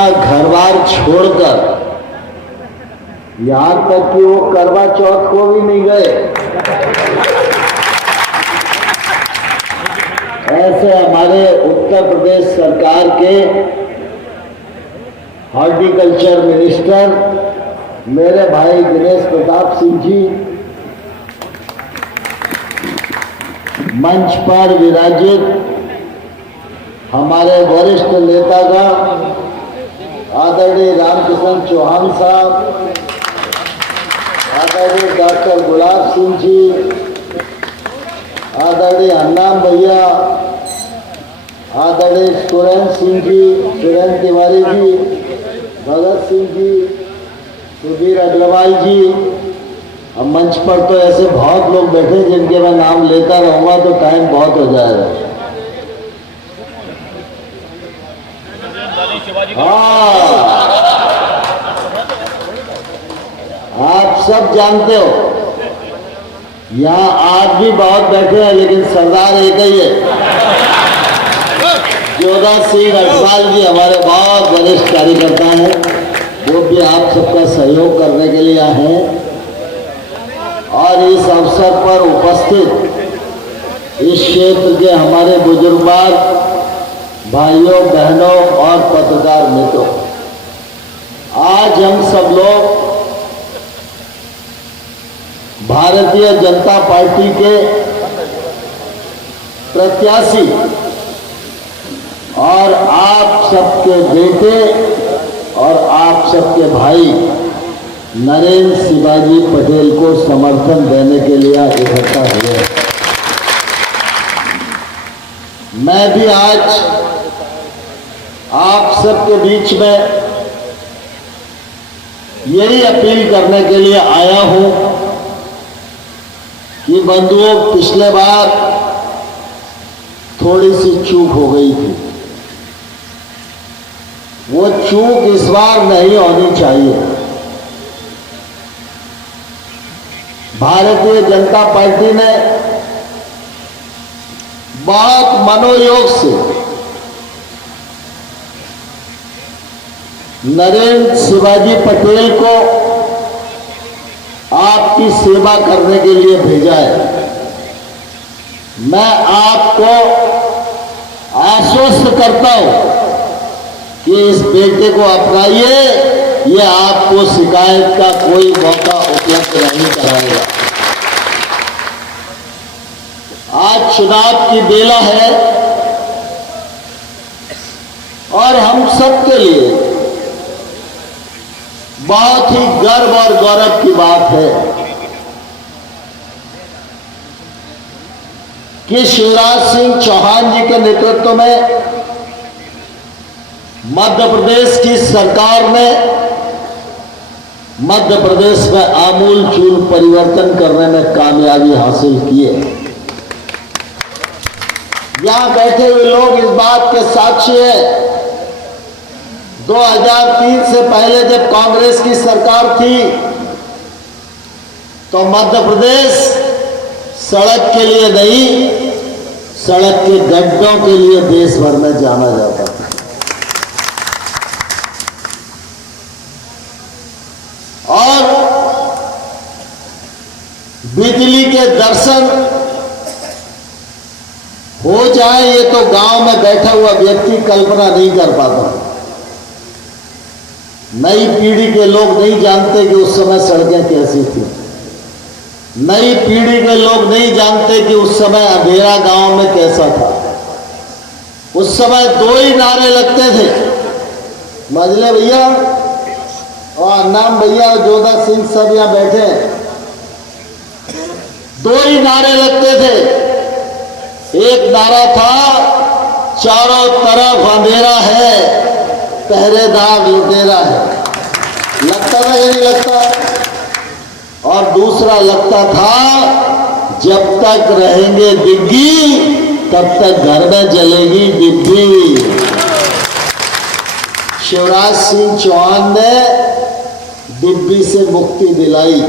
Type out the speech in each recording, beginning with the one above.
अपना घर बार छोड़कर, यहां तक कि वो करवा चौथ को भी नहीं गए, ऐसे हमारे उत्तर प्रदेश सरकार के हॉर्टिकल्चर मिनिस्टर मेरे भाई दिनेश प्रताप सिंह जी मंच पर विराजित हमारे वरिष्ठ नेतागण आदरणीय रामकिशन चौहान साहब, आदरणीय डॉक्टर गुलाब सिंह जी, आदरणीय अन्नाम भैया, आदरणीय सुरेंद्र सिंह जी, सुरेंद्र तिवारी जी, भगत सिंह जी, सुधीर अग्रवाल जी। अब मंच पर तो ऐसे बहुत लोग बैठे जिनके मैं नाम लेता रहूंगा तो टाइम बहुत हो जाएगा। हाँ, आप सब जानते हो यहाँ आज भी बहुत बैठे हैं, लेकिन सरदार एक ही है। जोधा सिंह अग्रवाल जी हमारे बहुत वरिष्ठ कार्यकर्ता हैं, वो भी आप सबका सहयोग करने के लिए आए हैं और इस अवसर पर उपस्थित इस क्षेत्र के हमारे बुजुर्गवार भाइयों बहनों और पत्रकार मित्रों, आज हम सब लोग भारतीय जनता पार्टी के प्रत्याशी और आप सबके बेटे और आप सबके भाई नरेंद्र शिवाजी पटेल को समर्थन देने के लिए इकट्ठा हुए। मैं भी आज आप सबके बीच में यही अपील करने के लिए आया हूं कि बंधुओं, पिछले बार थोड़ी सी चूक हो गई थी, वो चूक इस बार नहीं होनी चाहिए। भारतीय जनता पार्टी ने बहुत मनोयोग से नरेंद्र शिवाजी पटेल को आपकी सेवा करने के लिए भेजा है। मैं आपको आश्वस्त करता हूं कि इस बेटे को अपनाइए, ये आपको शिकायत का कोई मौका उपलब्ध नहीं कराएगा। आज चुनाव की बेला है और हम सबके लिए बहुत ही गर्व और गौरव की बात है कि शिवराज सिंह चौहान जी के नेतृत्व में मध्य प्रदेश की सरकार ने मध्य प्रदेश में आमूलचूल परिवर्तन करने में कामयाबी हासिल की है। यहां बैठे हुए लोग इस बात के साक्षी हैं। 2003 से पहले जब कांग्रेस की सरकार थी तो मध्य प्रदेश सड़क के लिए नहीं, सड़क के गड्ढों के लिए देश भर में जाना जाता था। और बिजली के दर्शन हो जाए ये तो गांव में बैठा हुआ व्यक्ति कल्पना नहीं कर पाता। नई पीढ़ी के लोग नहीं जानते कि उस समय सड़कें कैसी थी। नई पीढ़ी के लोग नहीं जानते कि उस समय अंधेरा गांव में कैसा था। उस समय दो ही नारे लगते थे, मजले भैया और अन्नाम भैया, जोधा सिंह सब यहां बैठे हैं। दो ही नारे लगते थे। एक नारा था, चारों तरफ अंधेरा है, पहरेदार लुटेरा है। लगता था या नहीं लगता? और दूसरा लगता था, जब तक रहेंगे डिग्गी तब तक घर में जलेगी डिग्गी। शिवराज सिंह चौहान ने डिब्बी से मुक्ति दिलाई,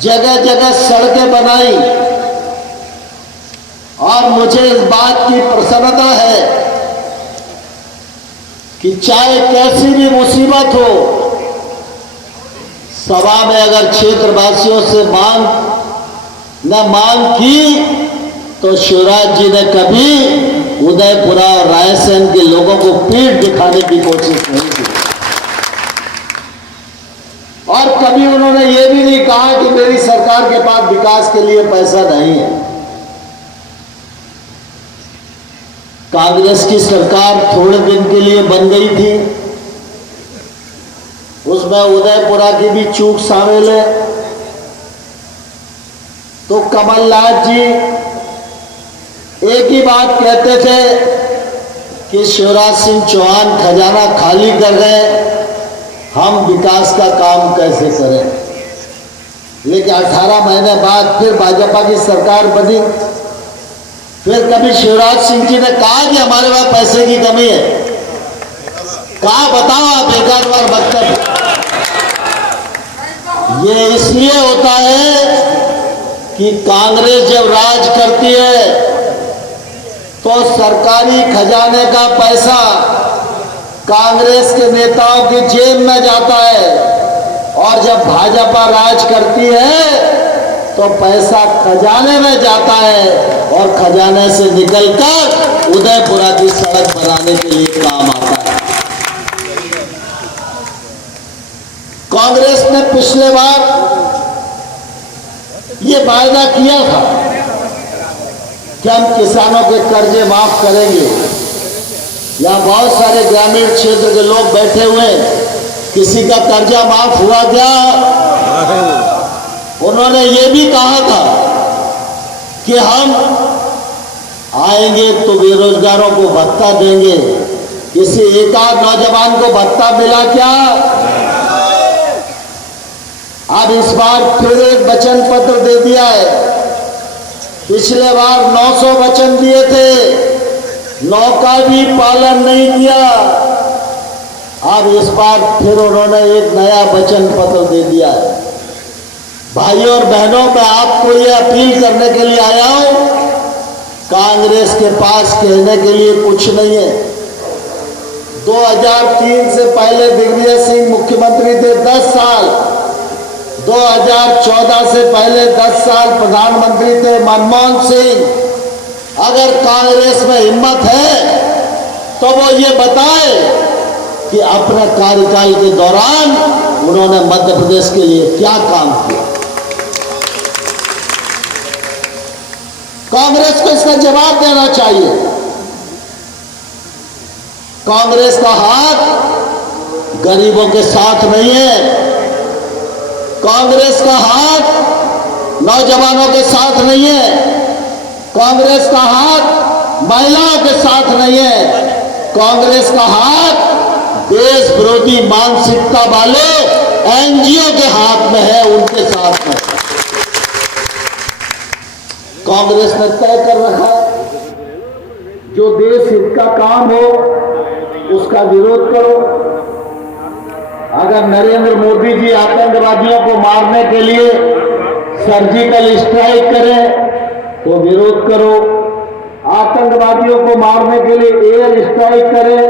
जगह जगह सड़कें बनाई और मुझे इस बात की प्रसन्नता है कि चाहे कैसी भी मुसीबत हो, सभा में अगर क्षेत्रवासियों से मांग की तो शिवराज जी ने कभी उदयपुरा और रायसेन के लोगों को पीठ दिखाने की कोशिश नहीं की, और कभी उन्होंने ये भी नहीं कहा कि मेरी सरकार के पास विकास के लिए पैसा नहीं है। कांग्रेस की सरकार थोड़े दिन के लिए बन गई थी, उसमें उदयपुरा की भी चूक शामिल है। तो कमलनाथ जी एक ही बात कहते थे कि शिवराज सिंह चौहान खजाना खाली कर गए, हम विकास का काम कैसे करें। लेकिन 18 महीने बाद फिर भाजपा की सरकार बनी, फिर कभी शिवराज सिंह जी ने कहा कि हमारे पास पैसे की कमी है, कहा बताओ आप एक आध बार मतलब। ये इसलिए होता है कि कांग्रेस जब राज करती है तो सरकारी खजाने का पैसा कांग्रेस के नेताओं की जेब में जाता है, और जब भाजपा राज करती है तो पैसा खजाने में जाता है और खजाने से निकलकर उदयपुरा की सड़क बनाने के लिए काम आता है। कांग्रेस ने पिछले बार ये वायदा किया था कि हम किसानों के कर्जे माफ करेंगे। यहाँ बहुत सारे ग्रामीण क्षेत्र के लोग बैठे हुए, किसी का कर्जा माफ हुआ क्या? उन्होंने ये भी कहा था कि हम आएंगे तो बेरोजगारों को भत्ता देंगे। किसी एक आध नौजवान को भत्ता मिला क्या? अब इस बार फिर एक वचन पत्र दे दिया है। पिछले बार 900 वचन दिए थे, 9 का भी पालन नहीं किया। अब इस बार फिर उन्होंने एक नया वचन पत्र दे दिया है। भाइयों और बहनों, मैं आपको ये अपील करने के लिए आया हूं, कांग्रेस के पास कहने के लिए कुछ नहीं है। 2003 से पहले दिग्विजय सिंह मुख्यमंत्री थे 10 साल, 2014 से पहले 10 साल प्रधानमंत्री थे मनमोहन सिंह। अगर कांग्रेस में हिम्मत है तो वो ये बताए कि अपने कार्यकाल के दौरान उन्होंने मध्य प्रदेश के लिए क्या काम किया। कांग्रेस को इसका जवाब देना चाहिए। कांग्रेस का हाथ गरीबों के साथ नहीं है, कांग्रेस का हाथ नौजवानों के साथ नहीं है, कांग्रेस का हाथ महिलाओं के साथ नहीं है, कांग्रेस का हाथ देश विरोधी मानसिकता वाले एनजीओ के हाथ में है, उनके साथ में। कांग्रेस ने तय कर रखा है जो देश हित का काम हो उसका विरोध करो। अगर नरेंद्र मोदी जी आतंकवादियों को मारने के लिए सर्जिकल स्ट्राइक करें तो विरोध करो, आतंकवादियों को मारने के लिए एयर स्ट्राइक करें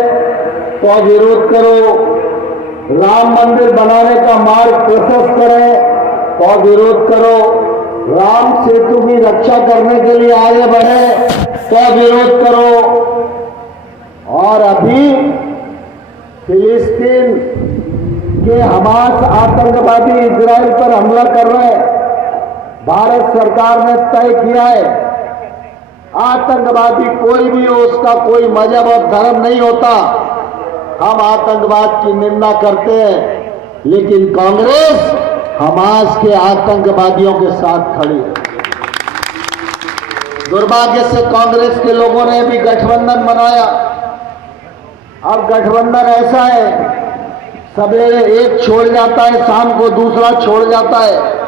तो विरोध करो, राम मंदिर बनाने का मार्ग प्रशस्त करें तो विरोध करो, राम सेतु की रक्षा करने के लिए आगे बढ़े तो विरोध करो। और अभी फिलिस्तीन के हमास आतंकवादी इजराइल पर हमला कर रहे हैं। भारत सरकार ने तय किया है आतंकवादी कोई भी हो, उसका कोई मजहब और धर्म नहीं होता। हम आतंकवाद की निंदा करते हैं, लेकिन कांग्रेस हमास के आतंकवादियों के साथ खड़ी है। दुर्भाग्य से कांग्रेस के लोगों ने भी गठबंधन बनाया। अब गठबंधन ऐसा है, सवेरे एक छोड़ जाता है, शाम को दूसरा छोड़ जाता है।